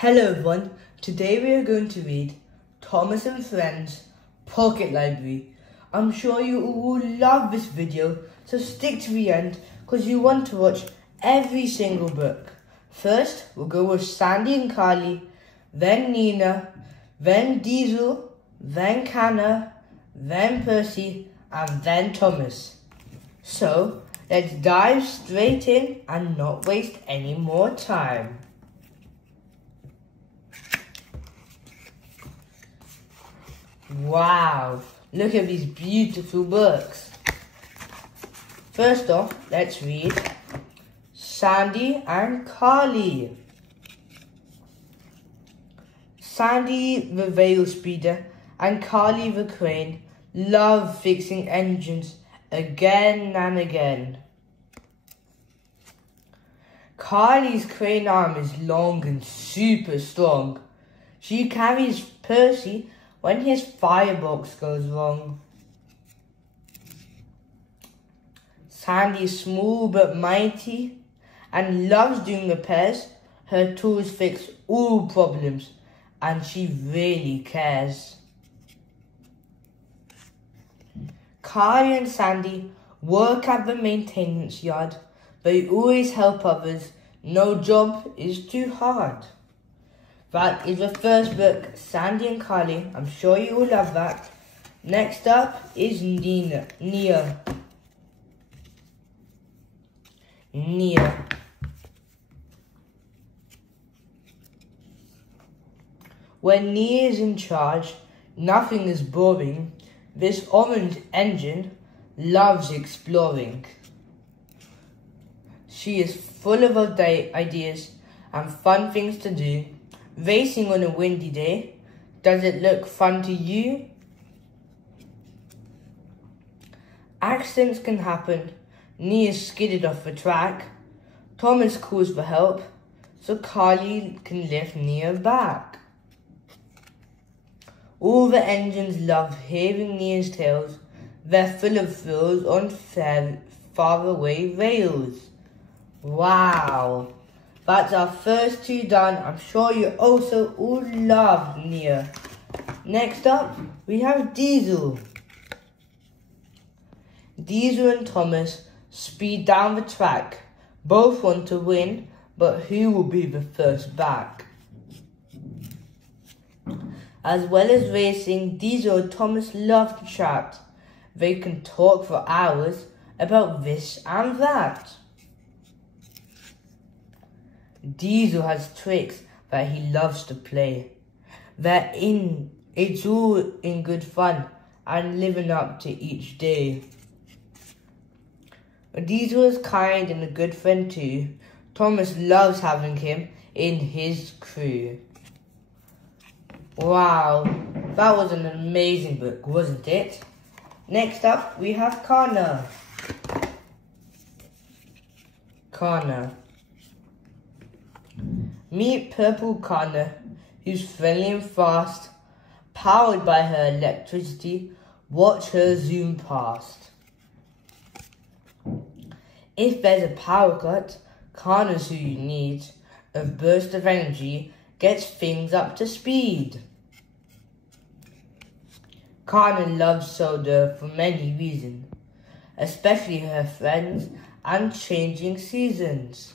Hello everyone, today we are going to read Thomas and Friends Pocket Library. I'm sure you all love this video, so stick to the end because you want to watch every single book. First, we'll go with Sandy and Carly, then Nina, then Diesel, then Canna, then Percy, and then Thomas. So, let's dive straight in and not waste any more time. Wow, look at these beautiful books. First off, let's read Sandy and Carly. Sandy, the rail speeder, and Carly, the crane, love fixing engines again and again. Carly's crane arm is long and super strong. She carries Percy when his firebox goes wrong. Sandy is small but mighty and loves doing repairs. Her tools fix all problems and she really cares. Carly and Sandy work at the maintenance yard. They always help others. No job is too hard. That is the first book, Sandy and Carly. I'm sure you will love that. Next up is Nia. When Nia is in charge, nothing is boring. This orange engine loves exploring. She is full of ideas and fun things to do. Racing on a windy day, does it look fun to you? Accidents can happen. Nia skidded off the track. Thomas calls for help, so Carly can lift Nia back. All the engines love hearing Nia's tales. They're full of thrills on faraway rails. Wow! That's our first two done. I'm sure you also all love Nia. Next up, we have Diesel. Diesel and Thomas speed down the track. Both want to win, but who will be the first back? As well as racing, Diesel and Thomas love to chat. They can talk for hours about this and that. Diesel has tricks that he loves to play. It's all in good fun and living up to each day. Diesel is kind and a good friend too. Thomas loves having him in his crew. Wow, that was an amazing book, wasn't it? Next up, we have Canna. Meet Purple Canna, who's friendly and fast. Powered by her electricity, watch her zoom past. If there's a power cut, Canna's who you need. A burst of energy gets things up to speed. Canna loves soda for many reasons, especially her friends and changing seasons.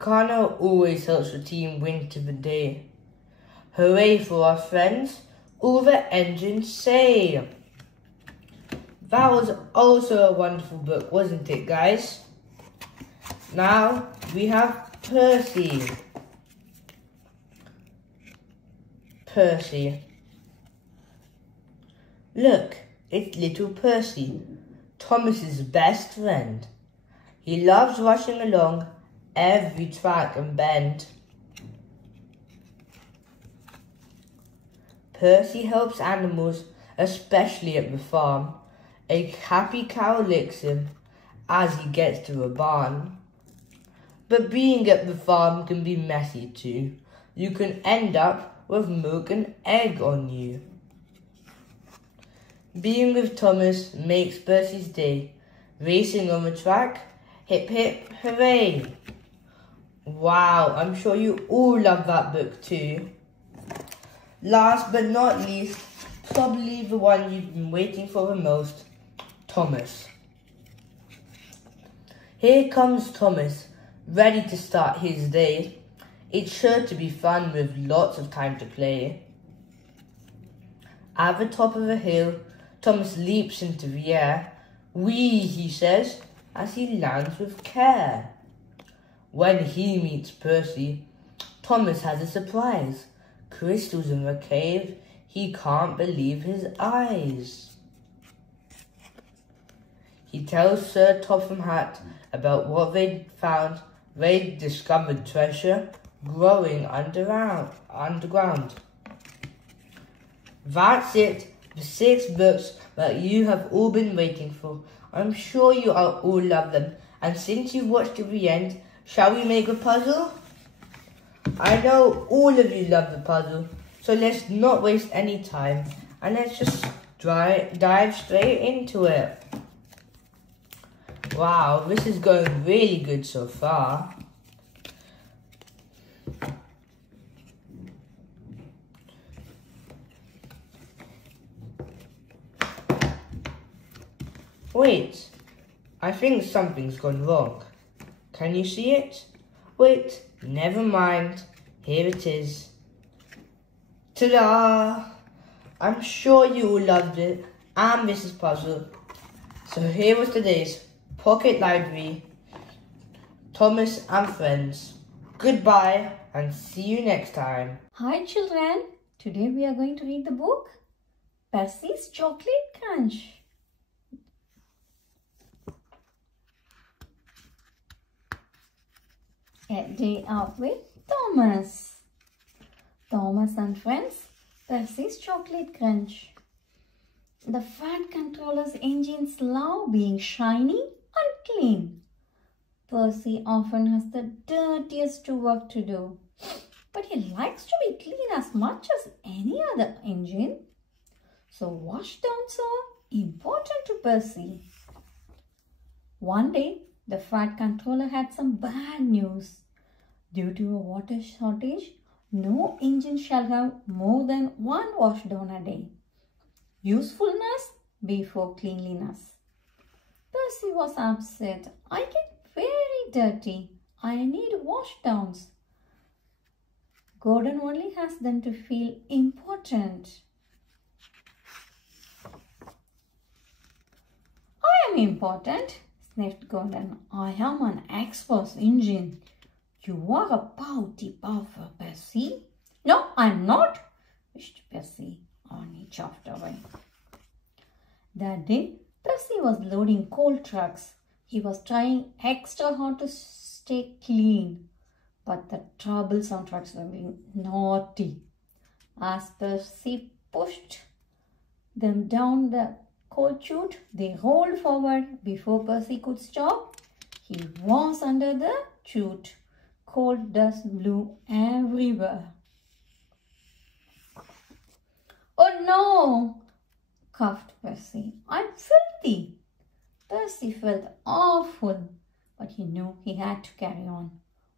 Canna always helps the team win to the day. Hooray for our friends, all the engines say. That was also a wonderful book, wasn't it, guys? Now we have Percy. Look, it's little Percy, Thomas's best friend. He loves rushing along every track and bend. Percy helps animals, especially at the farm. A happy cow licks him as he gets to the barn. But being at the farm can be messy too. You can end up with milk and egg on you. Being with Thomas makes Percy's day. Racing on the track, hip hip hooray. Wow, I'm sure you all love that book too. Last but not least, probably the one you've been waiting for the most, Thomas. Here comes Thomas, ready to start his day. It's sure to be fun with lots of time to play. At the top of the hill, Thomas leaps into the air. Whee, he says, as he lands with care. When he meets Percy, Thomas has a surprise. Crystals in the cave, he can't believe his eyes. He tells Sir Topham Hatt about what they'd found. They'd discovered treasure growing underground. That's it, the 6 books that you have all been waiting for. I'm sure you all love them. And since you've watched to the end, shall we make a puzzle? I know all of you love the puzzle, so let's not waste any time and let's just dive straight into it. Wow, this is going really good so far. Wait, I think something's gone wrong. Can you see it? Wait, never mind. Here it is. Ta-da! I'm sure you all loved it and this is puzzle. So here was today's Pocket Library, Thomas and Friends. Goodbye and see you next time. Hi children, today we are going to read the book Percy's Chocolate Crunch. A Day Out with Thomas. Thomas and Friends, Percy's Chocolate Crunch. The Fat Controller's engines love being shiny and clean. Percy often has the dirtiest work to do, but he likes to be clean as much as any other engine. So washdowns are important to Percy. One day, the Fat Controller had some bad news. Due to a water shortage, no engine shall have more than 1 washdown a day. Usefulness before cleanliness. Percy was upset. I get very dirty. I need washdowns. Gordon only has them to feel important. I am important, sniffed Gordon. I am an express engine. You are a pouty puffer, Percy. No, I'm not, wished Percy, and he chuffed away. That day, Percy was loading coal trucks. He was trying extra hard to stay clean, but the troublesome trucks were being naughty. As Percy pushed them down the coal chute, they rolled forward. Before Percy could stop, he was under the chute. Cold dust blew everywhere. Oh no, coughed Percy. I'm filthy. Percy felt awful, but he knew he had to carry on.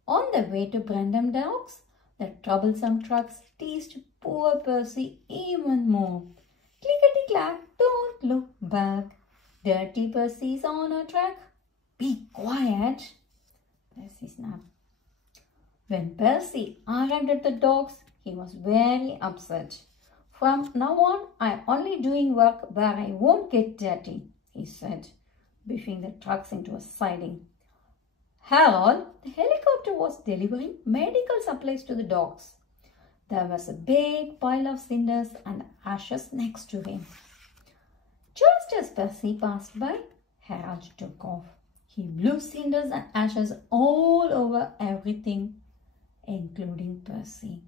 On the way to Brendam Docks, the troublesome trucks teased poor Percy even more. Clickety-clack, don't look back. Dirty Percy's on a track. Be quiet, Percy snapped. When Percy arrived at the docks, he was very upset. From now on, I'm only doing work where I won't get dirty, he said, biffing the trucks into a siding. Harold, the helicopter, was delivering medical supplies to the docks. There was a big pile of cinders and ashes next to him. Just as Percy passed by, Harold took off. He blew cinders and ashes all over everything, including Percy.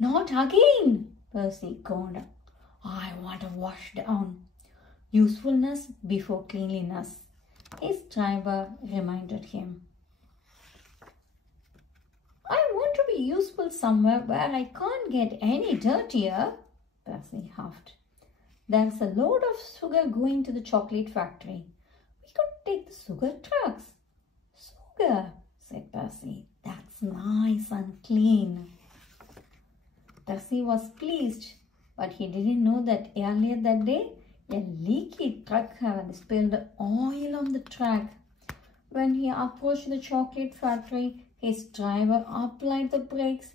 Not again, Percy called. I want to wash down. Usefulness before cleanliness, his driver reminded him. I want to be useful somewhere where I can't get any dirtier, Percy huffed. There's a load of sugar going to the chocolate factory. We could take the sugar trucks. Sugar, said Percy. That's nice and clean. Percy was pleased, but he didn't know that earlier that day, a leaky truck had spilled oil on the track. When he approached the chocolate factory, his driver applied the brakes,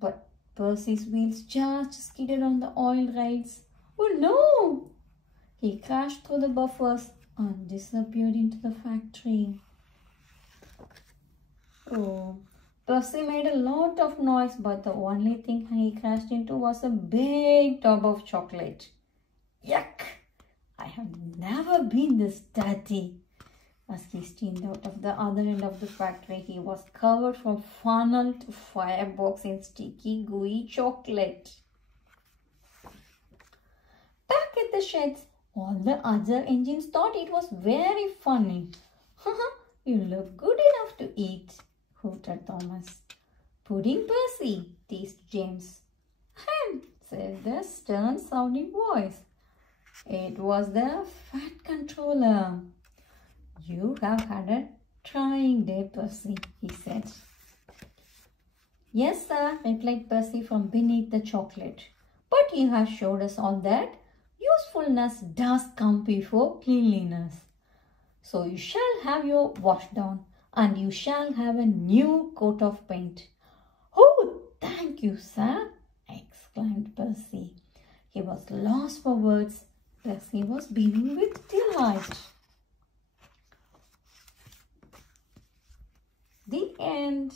but Percy's wheels just skidded on the oil rails. Oh no! He crashed through the buffers and disappeared into the factory. Oh, Percy made a lot of noise, but the only thing he crashed into was a big tub of chocolate. Yuck! I have never been this dirty. As he steamed out of the other end of the factory, he was covered from funnel to firebox in sticky, gooey chocolate. Back at the sheds, all the other engines thought it was very funny. You look good enough to eat, hooted Thomas. Pudding, Percy, teased James. Said the stern-sounding voice. It was the fat controller. You have had a trying day, Percy, he said. Yes, sir, replied Percy from beneath the chocolate. But you have showed us all that usefulness does come before cleanliness. So you shall have your wash down, and you shall have a new coat of paint. Oh, thank you, sir, exclaimed Percy. He was lost for words. Percy was beaming with delight. The end.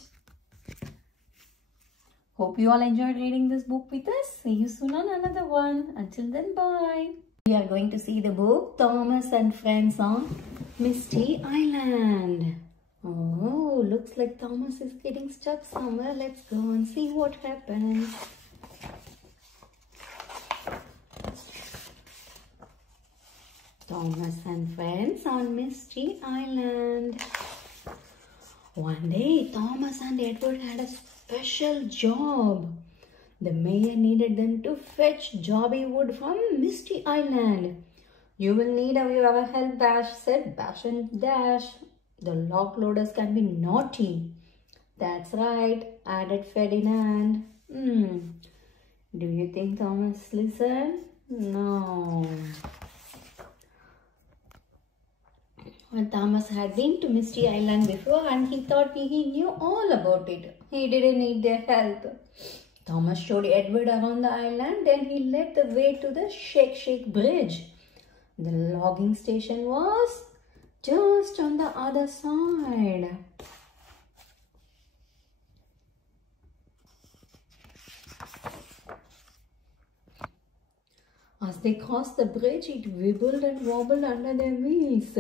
Hope you all enjoyed reading this book with us. See you soon on another one. Until then, bye. We are going to see the book Thomas and Friends on Misty Island. Oh, looks like Thomas is getting stuck somewhere. Let's go and see what happens. Thomas and Friends on Misty Island. One day, Thomas and Edward had a special job. The mayor needed them to fetch jobby wood from Misty Island. You will need our help, Bash, said Bash and Dash. The lock loaders can be naughty. That's right, added Ferdinand. Do you think Thomas listened? No. Thomas had been to Misty Island before and he thought he knew all about it. He didn't need their help. Thomas showed Edward around the island, then he led the way to the Shake Shake Bridge. The logging station was just on the other side. As they crossed the bridge, it wibbled and wobbled under their wheels.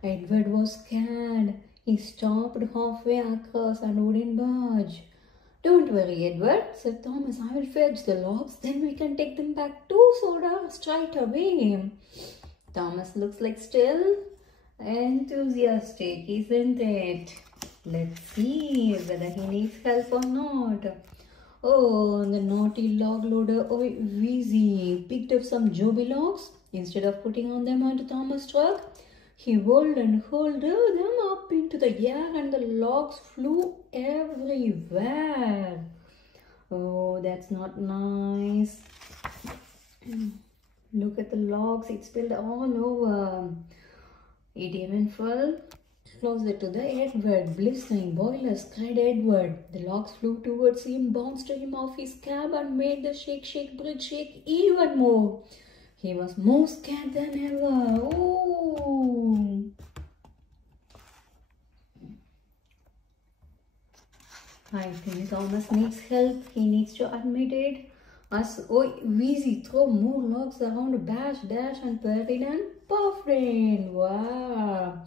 Edward was scared. He stopped halfway across and wouldn't budge. Don't worry, Edward, said Thomas. I will fetch the logs, then we can take them back to Soda straight away. Thomas looks like still enthusiastic, isn't it? Let's see whether he needs help or not. Oh, the naughty log loader, oh, Wheezy, picked up some joby logs. Instead of putting on them onto Thomas' truck, he whirled and hurled them up into the air and the logs flew everywhere. Oh, that's not nice. Look at the logs, it spilled all over. It even fell closer to the Edward. Blistering boilers, cried Edward. The logs flew towards him, bounced him off his cab and made the Shake Shake Bridge shake even more. He was more scared than ever. Oh! I think Thomas needs help. He needs to admit it. As Wheezy threw more logs around Bash, Dash and Ferdinand puffed in. Wow!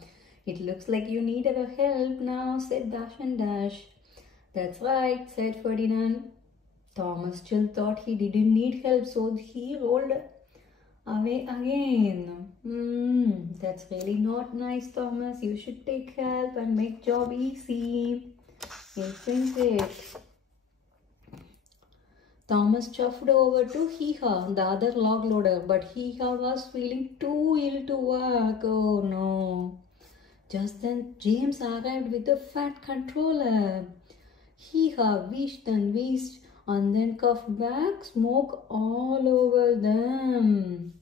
It looks like you need our help now, said Bash and Dash. That's right, said Ferdinand. Thomas still thought he didn't need help, so he rolled away again. That's really not nice, Thomas. You should take help and make job easy, isn't it? Thomas chuffed over to Hee-Haw, the other log loader, but Hee-Haw was feeling too ill to work. Oh no. Just then James arrived with the fat controller. Hee-haw, wished and wished, and then coughed back smoke all over them.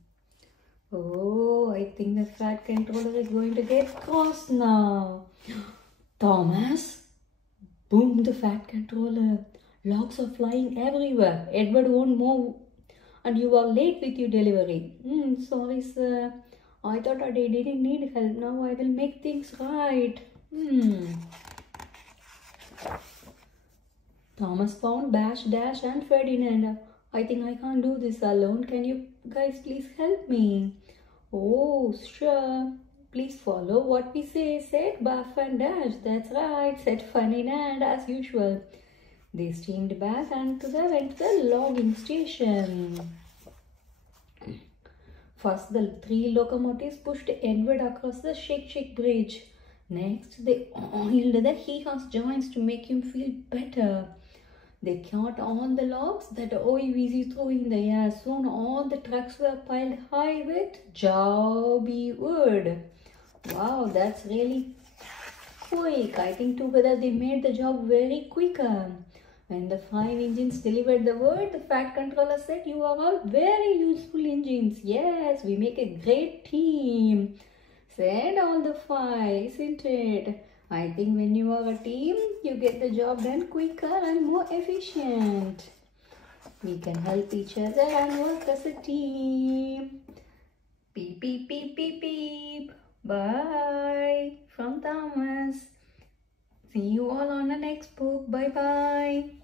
Oh, I think the fat controller is going to get cross now. Thomas, boomed the fat controller. Logs are flying everywhere. Edward won't move and you are late with your delivery. Sorry, sir. I thought I didn't need help. Now I will make things right. Thomas found Bash, Dash and Ferdinand. I think I can't do this alone. Can you guys please help me? Oh, sure. Please follow what we say, said Buff and Dash. That's right, said Ferdinand as usual. They steamed back and went to the logging station. First, the 3 locomotives pushed Edward across the Shake Bridge. Next, they oiled the Hee-haw's joints to make him feel better. They caught all the logs that OEVZ threw in the air. Soon all the trucks were piled high with jobby wood. Wow, that's really quick. I think together they made the job very quicker. When the 5 engines delivered the word, the fat controller said, "You are all very useful engines. Yes, we make a great team," said all the 5, isn't it? I think when you are a team, you get the job done quicker and more efficient. We can help each other and work as a team. Beep, beep, beep, beep, beep. Bye from Thomas. See you all on the next book. Bye-bye.